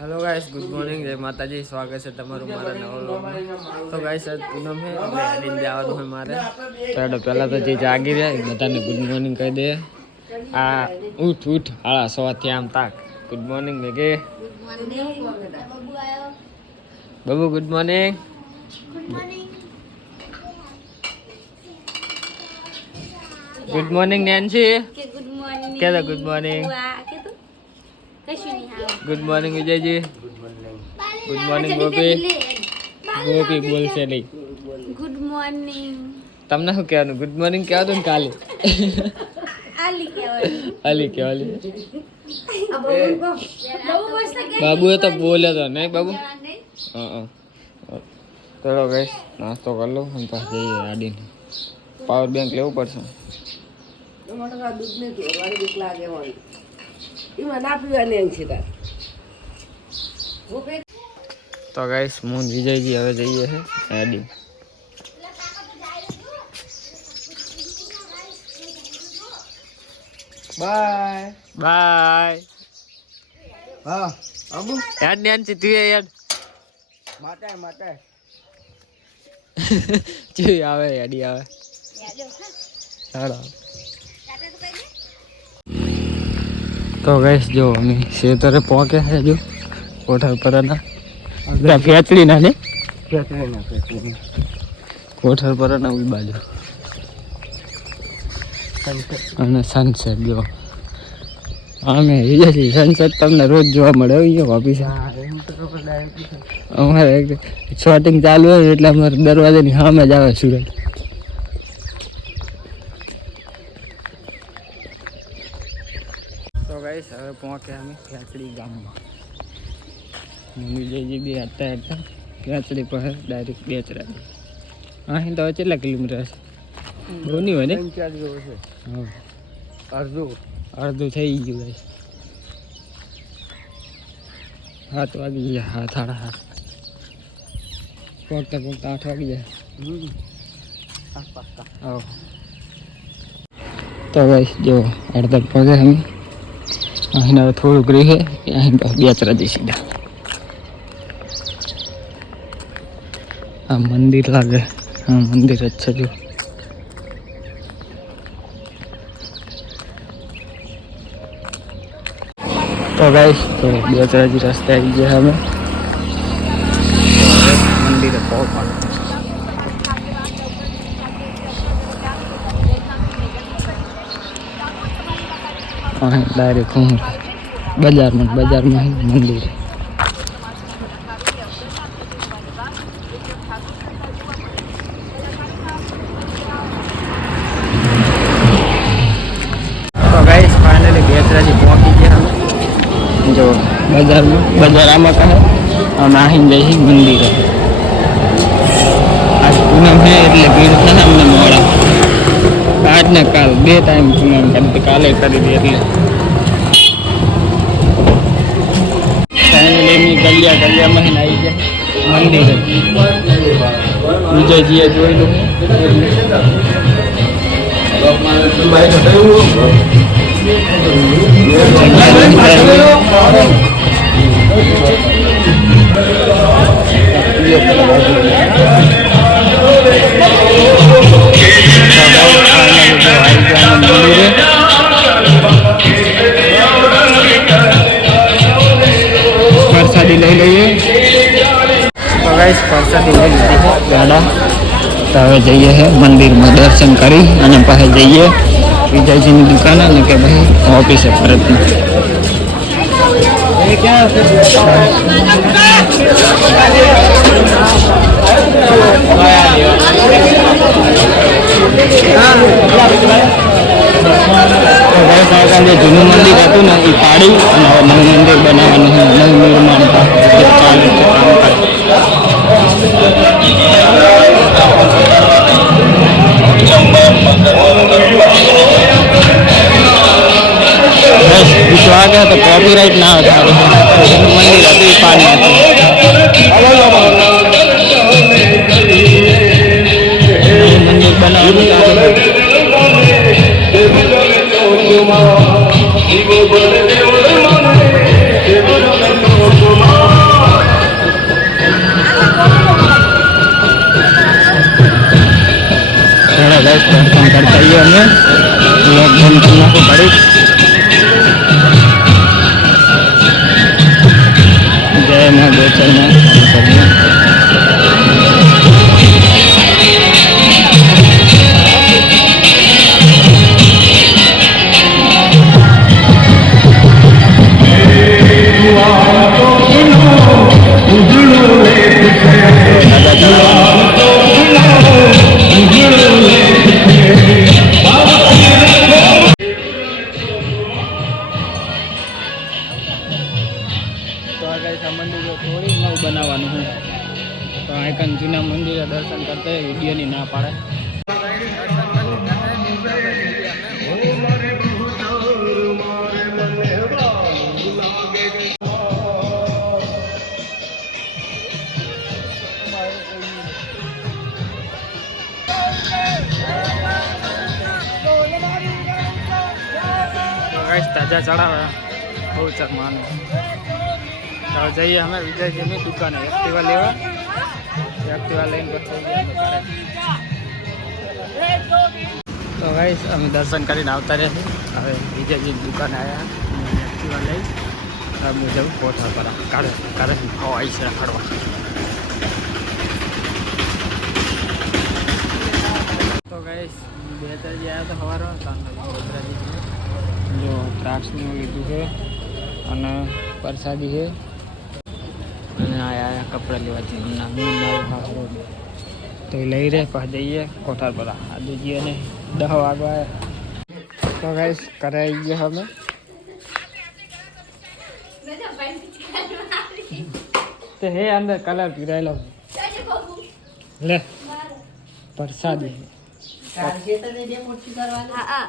Hello guys, good morning, जय माता जी। स्वागत है તમારું મારા નવા વ્લોગમાં। તો ગાइस આજ પૂનમ છે એટલે આદિન જવાનું હોય મારે। તો પહેલા તો જે જાગી રહ્યા બધાને ગુડ મોર્નિંગ કહી દે। આ ઉઠ ઉઠ હાલા સવાથી આમ તાક ગુડ મોર્નિંગ મેગે। ગુડ મોર્નિંગ બાબુ આયો। બાબુ good morning. Good morning. Good morning Nancy. કે ગુડ મોર્નિંગ કે ગુડ મોર્નિંગ કે તું કશું નહીં હાલ। Good morning Vijay ji. Good morning Gopi. Gopi बोल से नहीं गुड मॉर्निंग। तमने શું કહેવાનું ગુડ મોર્નિંગ કહેવાનું કાલે આલી કહેવાનું આલી કહેવાનું। બાબુ એ તો બોલે તો નહીં બાબુ। હા ચલો ગાઈસ નાસ્તો કરી લો અને પછી જઈએ આડીને। પાવર બેંક લેવું પડશે। ટમાટર દૂધ ને કેવાની બીક લાગે મને એમાં ના પીવાની છે તાર। तो गाइस मून विजय जी હવે જઈએ છે આડી। Bye bye. હા આબુ યાદ ને આંચી તું યાદ માતા ચી આવે આડી આવે હાલો। तो गाइस जो અમે શેતરે પહોંચે છે જો કોઠા પર ના ફેચડી ના ને કોઠર પર ના ઉઈ બાજુ અને સનસેટ જો અમે વિજયજી સનસેટ તમને રોજ જોવા મળે અહીંયા ઓફિસ। અમારે શૂટિંગ ચાલુ હોય એટલે અમારે દરવાજાની સામે જ આવે સૂરજ। તો ગાઈસ હવે પહોંચ્યા અમે ફેચડી ગામમાં। વિજયજી બી હટતા હટતા ફેચડી પર ડાયરેક્ટ બેચરા। અહીં તો કેટલા કિલોમીટર હશે? બહુ નહીં હોય ને? હા અડધું અડધું થઈ ગયું ગાઈસ। 7 વાગી ગયા। 7:30 પહોંચતા પહોંચતા 8 વાગી જાય। હા તો ગાઈસ જો અડધા પહોંચે અમે। અહીં હવે થોડુંક રહે અહીં બેચરા જઈ સીધા। આ મંદિર લાગે। હા મંદિર જ છે જો। તો ગાઈસ તો બેચરાજી રસ્તે આવી ગયા અમે મંદિરે પહોંચવાનું। અહીં ડાયરેક્ટ હું બજારમાં મંદિર। तो गाइस फाइनली बेचराजी पहुंची गया जो बाजार में। बाजार आमा का है और અહીં જઈ મંદિરે। આજ પૂનમ છે એટલે ભીડ છે ને અમને મોડા। આજ ને કાલ બે ટાઈમ પૂનમ કરી કાલે કરી દે એટલે ફાઇનલી એમની ગલિયામાં આવી ગયા મંદિરે। વિજયજીએ જોયેલું प्रसादी लई लઈએ। तो गाइस प्रसादी लई લીધી છે ગાડા। તો હવે જઈએ છે મંદિરમાં દર્શન કરી અને પછી જઈએ વિજયજીની દુકાને અને કે ભાઈ ઓફિસે પરત। જે જૂનું મંદિર હતું ને એ પાડી અને હવે નવું મંદિર બનાવવાનું નવું નિર્માણ ચાલુ છે વિશ્વાસ है तो कॉपीराइट ना होता मंदिर अभी पानी मंदिर बना Digo, गाइस दर्शन करते ही हमें लॉकडाउन करना को पड़ी। जय मां गोचरमा मंदिर थोड़ी नव बनावा तो आइकन जूना मंदिर दर्शन करते वीडियो नहीं ना पाड़े। ताजा चढ़ा बहुत चक मानो तो जाइए हमें विजय जी में दुकान है एक्टिवा लेवा एक्टिवा लाइन पर तो गाइस हम दर्शन કરીને આવતા રહે હવે વિજય जी दुकान आया एक्टिवा લઈ અમે જવું કોઠા પર કાઢે કાઢે ખવાઈ છે ખડવા तो गाइस बेहतर जी आया तो हवारो जो द्राक्षनी लीधु है અને પ્રસાદી છે અને આયા કપડા લેવા જઈએ તો લઈ રે પછી જઈએ કોઠાર પર આદુજી અને 10 વાગવા તો ગાઈસ કરાઈ ગયા અમે તો હે અંદર કલર પીરાયેલો લે પ્રસાદી કાઢજે તો દે મોટી કરવાની હા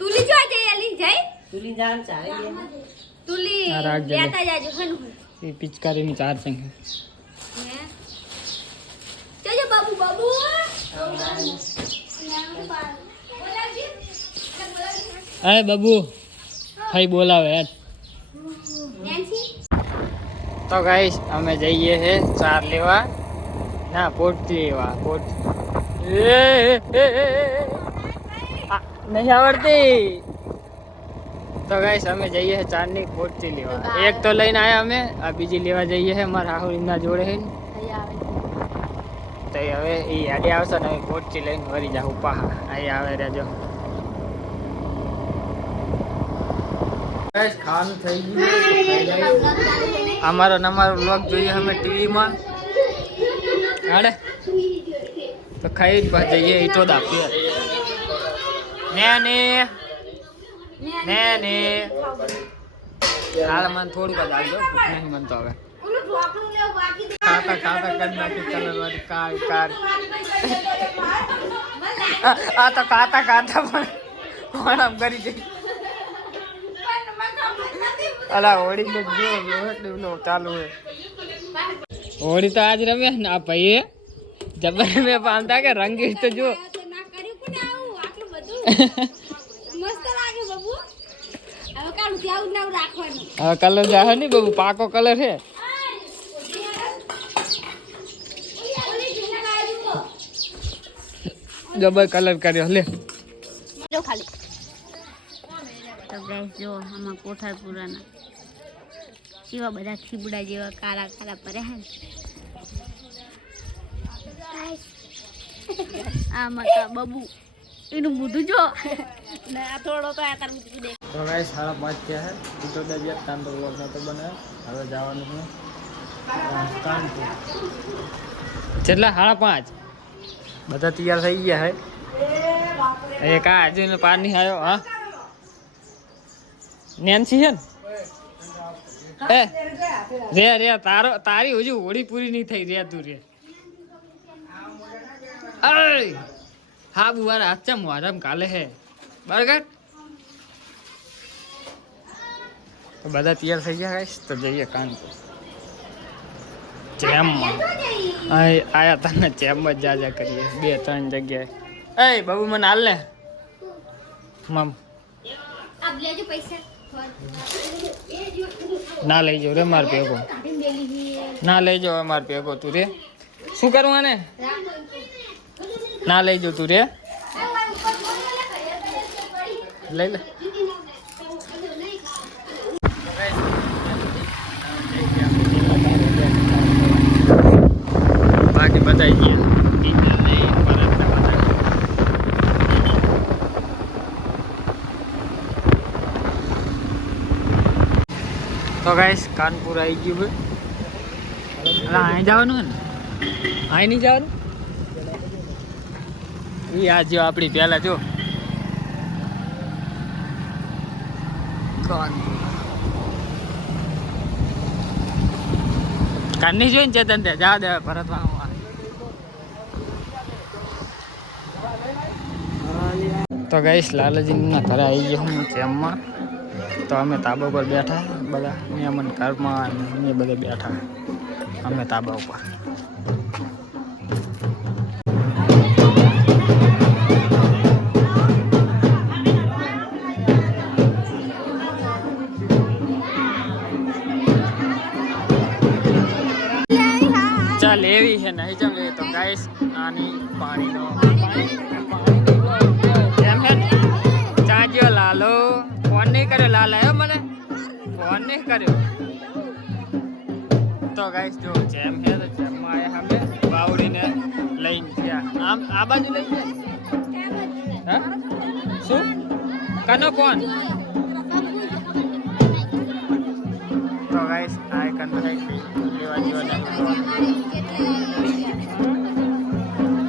તુલી જો જઈ આલી જાય તુલી જાન ચાલે તુલી લેતા જાજો હન એ પિચકારીની ચાર્જિંગ છે જજો બાબુ બાબુ અરે બાબુ ભાઈ બોલાવે યાર નેન્સી તો ગાઈસ અમે જઈએ હે ચાર લેવા ના પોટતી લેવા પોટ नहीं आवड़ती तो गाइस हमें जाइए है चांदनी पोटती लेवा एक तो लाइन आया हमें आ बीजी लेवा जाइए है हमारा राहुल इंदा जोड़े है तो हवे ई आडे आवसे ने पोटती लाइन वरी जाऊ पाहा आई आवे रे जो गाइस खान થઈ ગયું અમારો નમારો વ્લોગ જોઈએ हमें टीवी માં આડે तो खाई જ જઈએ ઈ તો દાપી ने हाल मन थोड़ी का डाल दो नहीं मन तो હવે खाता खाता करना के कलर वाली कार कार आ तो खाता खाता पण हम करी गई अला होड़ी में जो लो चालू है होड़ी तो आज रमे ना भाई जबर में बांधा के रंग तो जो મસ્ત લાગે બાબુ હવે કાળું ત્યાં નાવ રાખવાનું હવે કલર જાહે ની બાબુ પાકો કલર છે જબર કલર કર્યો લે જો ખાલી તો ગાઈસ જો આમાં કોઠાર પુરાના કેવા બધા ખીબડા જેવા કાળા કાળા પડ્યા હે ગાઈસ આમાં કા બાબુ એનું મોઢું જો ના થોડો તો આ તારું મોઢું દેખ તો ગાઈસ 5:30 થયા હે તો દરિયા કાંતો વ્લોગ નતો બનાવ્યો હવે જવાનું છે કાનપુર કેટલા 5:30 બધા તૈયાર થઈ ગયા હે એ કા આજે ને પાર નહીં આવ્યો હા નેન્સી છે ને રે રે તારી હજુ હોળી પૂરી નહીં થઈ રે તું રે અય હા બુવારા આચા મોરમ કાલે હે બરગર તો બધા તૈયાર થઈ ગયા ગાઈસ તો જઈએ કાનપુર જેમમાં આયા તને જેમ જ જાજા કરીએ 2-3 જગ્યાએ એ બાબુ મને હાલ ને મમ આપ લેજો પૈસા ના લઈ જાવ રે માર ભેગો ના લઈ જાવ માર ભેગો તું રે શું કરવું આને ના લઈ જાવ તું રે લઈ લે બાકી બતાવી ગયા તો ગાઈસ કાનપુર આવી ગયું છે અલા અહીં જવાનું હે ને અહીં નહીં જવાનું એ આ જો આપણી પહેલા જો કાનની જોઈને ચેતન તે જા દે ભરતમાં તો ગાઈસ લાલાજીના ઘરે આવી ગયો હું ચેમમાં તો અમે તાબા ઉપર બેઠા બધા મહેમાન ઘરમાં ને બધા બેઠા અમે તાબા ઉપર ચાલ એવી છે નહીં ચાલ એ તો ગાઈસ આની પાણીનો ચાજો લાલો ફોન નહીં કર્યો લાલ આવ્યો મને ફોન નહીં કર્યો તો ગાઈસ જો જેમ છે તો જેમમાં આયા અમે બાવડીને લઈને ગયા આમ આ બાજુ લઈ ગયા હા શું કનો ફોન તો ગાઈસ આ કનો લેવા જોને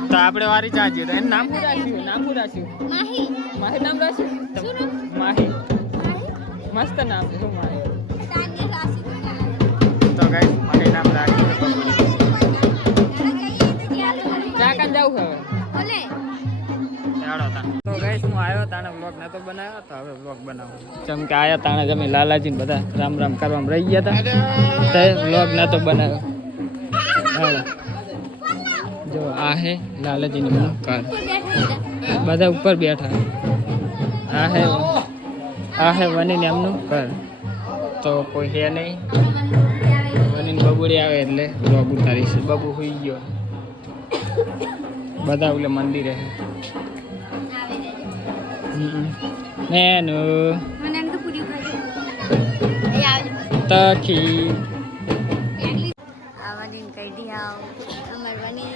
તો આપણે વારી ચાજી તો એનું નામ શું રાખ્યું માહી માહી નામ રાખ્યું માહી મસ્ત નામ છે માહી તો ગાઈસ માહી નામ રાખ્યું ચા કાન જાવ હવે ઓલે ચાલો તા તો ગાઈસ હું આવ્યો તાણે વ્લોગ નતો બનાવ્યો તો હવે વ્લોગ બનાવું જેમ કે આયા તાણે જમે લાલાજીને બધા રામ રામ કરવામાં રહી ગયા હતા તો વ્લોગ નતો બનાવ્યો હાલો જો આ હે લાલાજીનું ઘર બધા ઉપર બેઠા આ હે વનીને એમનું ઘર તો કોઈ હે નહીં વનીને બબુડી આવે એટલે વ્લોગ ઉતારીશ બબુ હોઈ ગયો બધા ઓલે મંદિરે નેનું તખી આવડીને કઈડી આવ અમાર બની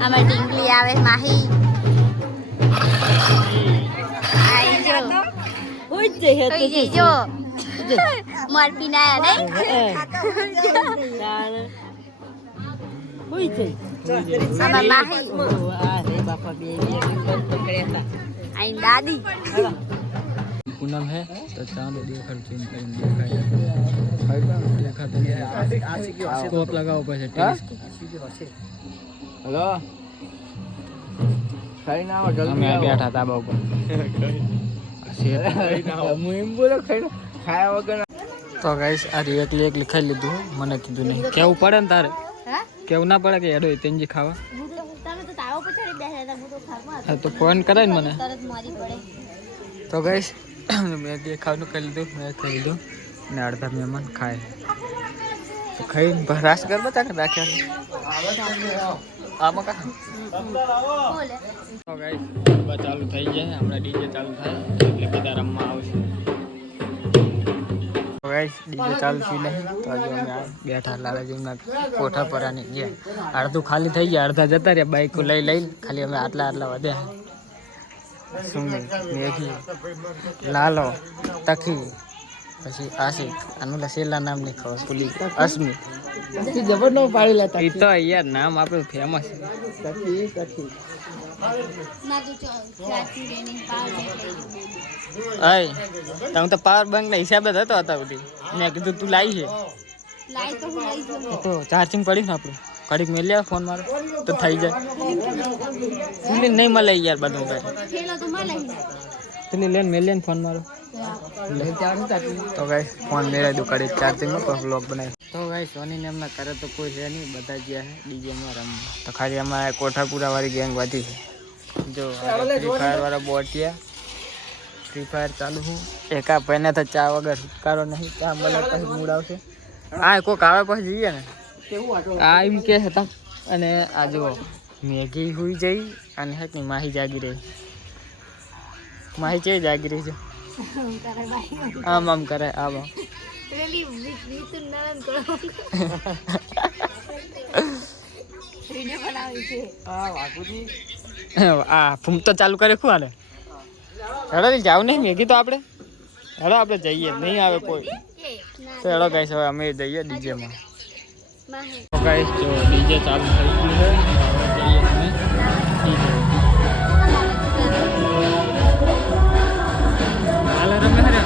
અમાર ટીંગલી આવે માહી આઈ જો હોય જ હે કઈ જઈ જો માર પીનાયા નહીં હોય છે અમાર માહી આ રે બાપા બે પકડ્યા આઈ દાદી पूनम है तो चांद देखकर चीन करें देखाया देखा तो स्कोप लगाओ पैसे हेलो खाई ना जल्दी मैं बैठा था बाबू तो गाइस आज एकली एकली खाई लीधું મને કીધું નહીં કેવું પડે ને તારે કેવું ના પડે કે હેડો તેંજી ખાવા તો ફોન કરાય ને મને તો ગાઈસ મેં દેખાવાનું કરી લીધું મેં ખાઈ લીધું ને અડધા મહેમાન ખાય તો ખાઈને ભરાશ કર બતા કે રાખ્યા આમાં કા તો ગાઈસ બસ ચાલુ થઈ જાય હમણાં ડીજે ચાલુ થાય એટલે બધા રમવા આવશે તો ગાઈસ ડીજે ચાલુ થઈ નહીં તો આજે અમે બેઠા લાલાજીના કોઠા પર આને ગયા અડધું ખાલી થઈ ગયા અડધા જતા રહ્યા બાઈકો લઈને ખાલી અમે આટલા વધ્યા સુમી મેઘી લાલો તખી પછી આશિક આનું સેલા નામ નહીં ખબર પુલી અસ્મી જબર નો પાડેલા એ તો યાર નામ આપણું ફેમસ તખી તખી ના તું ચાચી રેની પાવર આય તમે તો પાવર બેંક ના હિસાબે જ હતો ઉડી મેં કીધું તું લાવી છે લાઈ તો હું લઈ જઉં તો ચાર્જિંગ પડી ને આપણું કડીક મેં લ્યા ફોન મારો તો થઈ જાય તુલી નહીં મળે યાર બધું કઈ ખેલો તો મળે તુલી લેન મેં લેન ફોન મારો તો ગાઈસ ફોન મેળવી દઉં કડીક ચાર્જિંગમાં પણ વ્લોગ બનાવી તો ગાઈસ સોનીને એમના કરે તો કોઈ છે નહીં બધા ગયા છે ડીજેમાં રમવા તો ખાલી અમારે કોઠાપુરા વાળી ગેંગ વધી છે જો ફ્રી ફાયર વાળા બોટિયા ફ્રી ફાયર ચાલુ હું એકા પહેને તો ચા વગર છુટકારો નહીં ચા મળે પછી મૂડ આવશે આ કોક આવે પછી જઈએ ને આ એમ કે હતા અને આ જુઓ મેગી હુઈ જઈ અને હેક ની માહી જાગી રહી. માહી છે જાગી રહી છે. આમ કરે આમ. આ ફૂમ તો ચાલુ કરે શું હાલે? હેડો જાવ નહીં મેગી તો આપણે હેડો આપણે જઈએ નહીં આવે કોઈ તો હેડો ગાઈસ હવે અમે જઈએ ડીજેમાં. તો ગાઈસ જો ડીજે ચાલુ થઈ ગયું છે હવે જઈએ અમે ડીજે. હાલે રમે હરે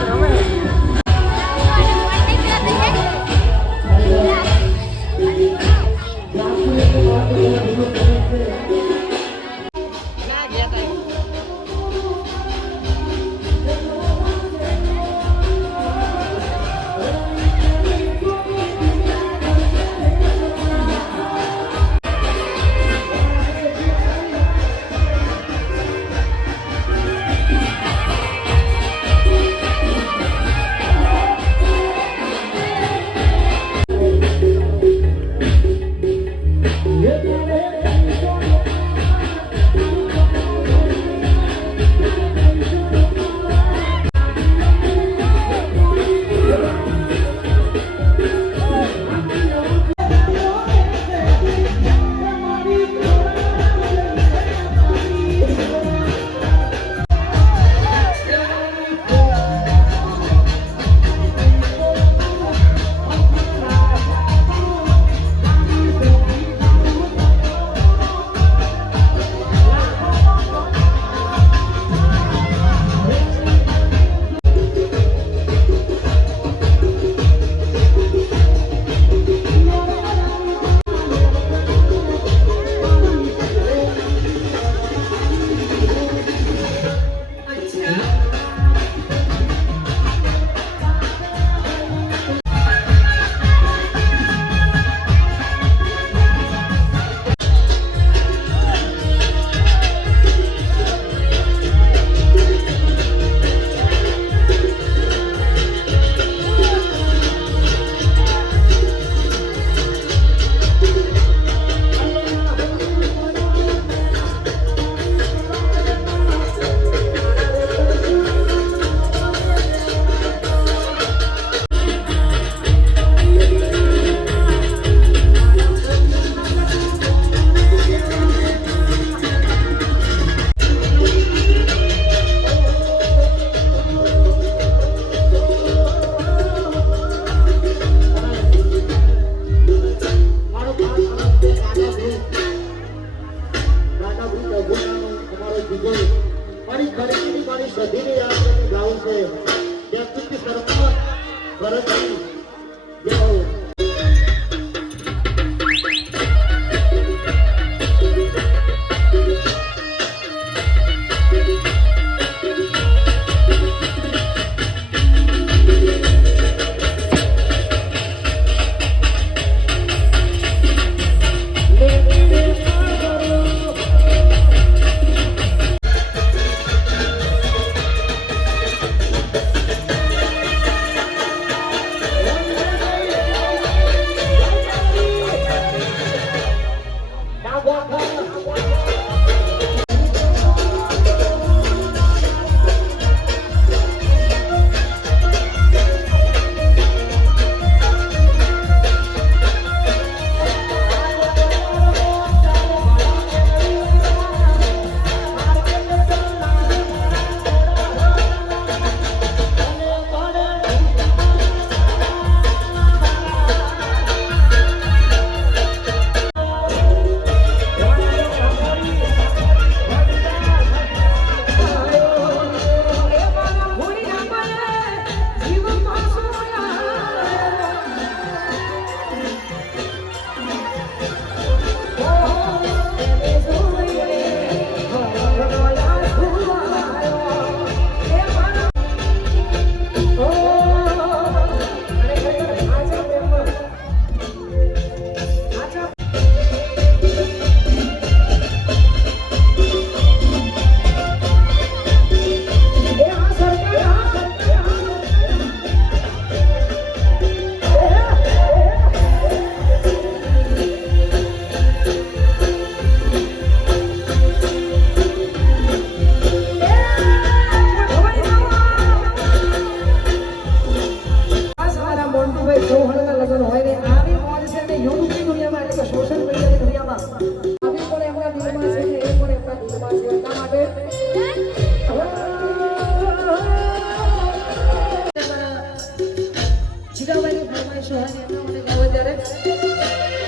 છીકાભાઈની ફરમાઈશ હોય ને એમના મને ગાવો ત્યારે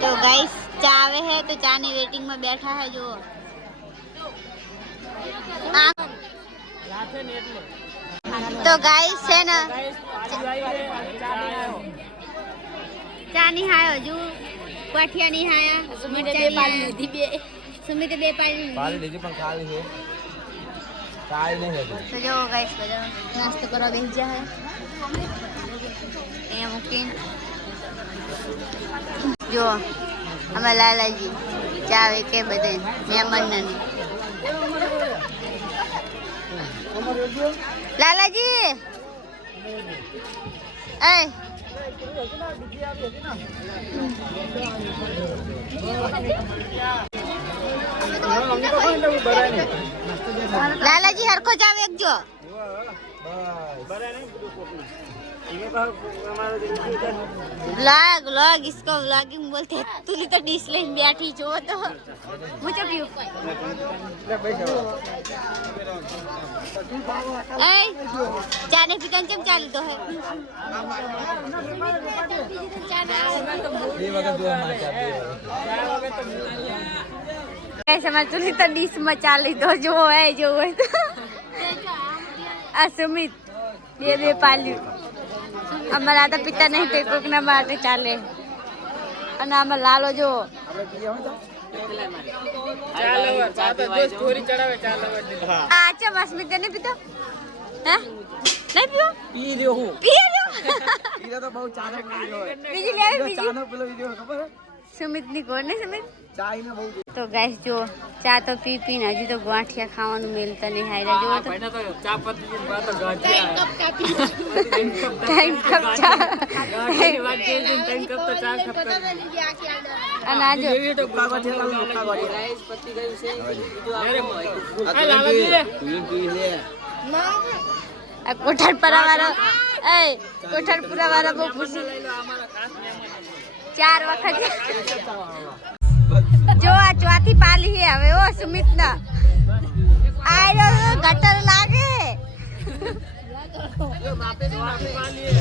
तो गाइस चा आवे है तो चा ની वेटिंग में बैठा है जो तो गाइस है ना चा नहीं आयो जो पाठिया नहीं आया सुमित बे पाली लीधी बे सुमित बे पाली लीधी પણ ખાલી છે કાઈ નહીં હતું तो जो गाइस બધા નાસ્તો કરવા બેસી જા है એ મૂકીન જો અમે લાલાજી ચાવે કે બધે મહેમાન ને લાલાજી એ लालाजी हरको जावे एक जो व्लॉग व्लॉग इसको व्लॉगिंग बोलते हैं तू तो डिश लेने बैठी जो तो मुझे भी ए जाने पिकन चम चालू तो है ऐसे मैं चुली तो डिश में चाली तो जो है तो असुमित બે બે પાલ્યું અમારા તો પિતા નહીં તે કોકના માટે ચાલે અને આમાં લાલો જો આ છે મસ્મિત ને પીતો હે નહીં પીવો પી રહ્યો હું પી લો પીરા તો બહુ ચાનો પી રહ્યો બીજી લે બીજી ચાનો પેલો વિડિયો ખબર સુમિત ની કોણ ને સુમિત ચાઈ ને બહુ તો ગાઈસ જો ચા તો પી પીને હજી તો ગાંઠિયા ખાવાનું મેલતા નહીં હાયરા જો તો ભાઈને તો ચા પત્તી ની વાત ગાંઠિયા ટાઈમ કપ ચા ગાંઠિયાની વાત કે દિન ટાઈમ કપ તો ચા ખપતા અને આ જો એવી તો કાગવા છે લોકા ગાડી રાઈસ પત્તી ગયું છે આ લાલાજી તું પી લે આ કોઠારપરા વાળો એ કોઠારપરા વાળો બહુ ખુશી ચાર વખત જો આ ચોથી પાલી હે હવે ઓ સુમિત ના આયરો ગટર લાગે માપે પાલી હે